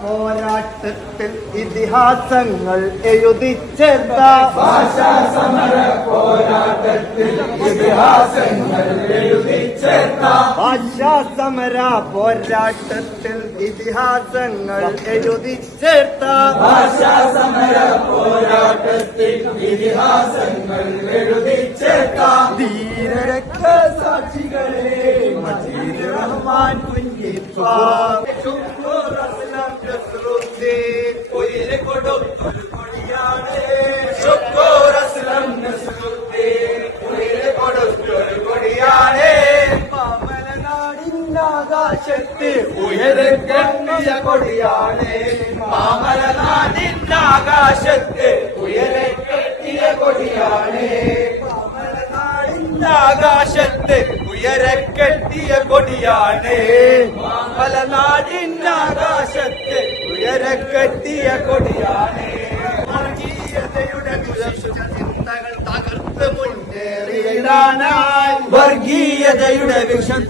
പോരാട്ടത്തിൽ ഇതിഹാസങ്ങൾ എഴുതിച്ചേർത്ത ഭാഷാ സമര പോരാട്ടത്തിൽ ഇതിഹാസങ്ങൾ എഴുതിച്ചേർത്ത ഭാഷാ സമര പോരാട്ടത്തിൽ ഇതിഹാസങ്ങൾ എഴുതിച്ചേർത്ത ഭാഷാ സമര പോരാട്ടത്തിൽ ഇതിഹാസങ്ങൾ എഴുതിച്ചേർത്ത ധീരരക്ത സാക്ഷികളെ മജീദ് റഹ്മാൻ കുഞ്ഞിപ്പ ഉയരെ കൊടുത്തൊരു കൊടിയാണ് ശുക്കൂർ അസ്ലം നസ്രുദ്ദീൻ ഉയരെ കൊടുത്തൊരു കൊടിയാണ് മാമലനാടിനാകാശത്ത് ഉയരെ കെട്ടിയ കൊടിയാണ് മാമലനാടിനാകാശത്ത് ഉയരെ കെട്ടിയ കൊടിയാണ് ആകാശത്ത് ഉയരെ കെട്ടിയ കൊടിയാണ് മാമലനാടിനാകാശത്ത് ഉയരെ കെട്ടിയ കൊടിയാണ് വർഗീയതയുടെ ചിന്തകൾ തകർത്ത് മുന്നേറിയിടാനായി വർഗീയതയുടെ വിഷം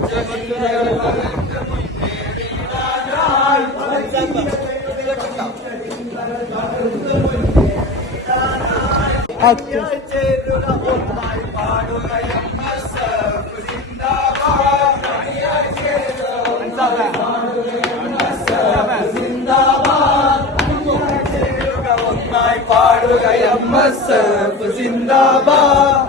പാടുക എംഎസ്എഫ് സിന്ദാബാദ്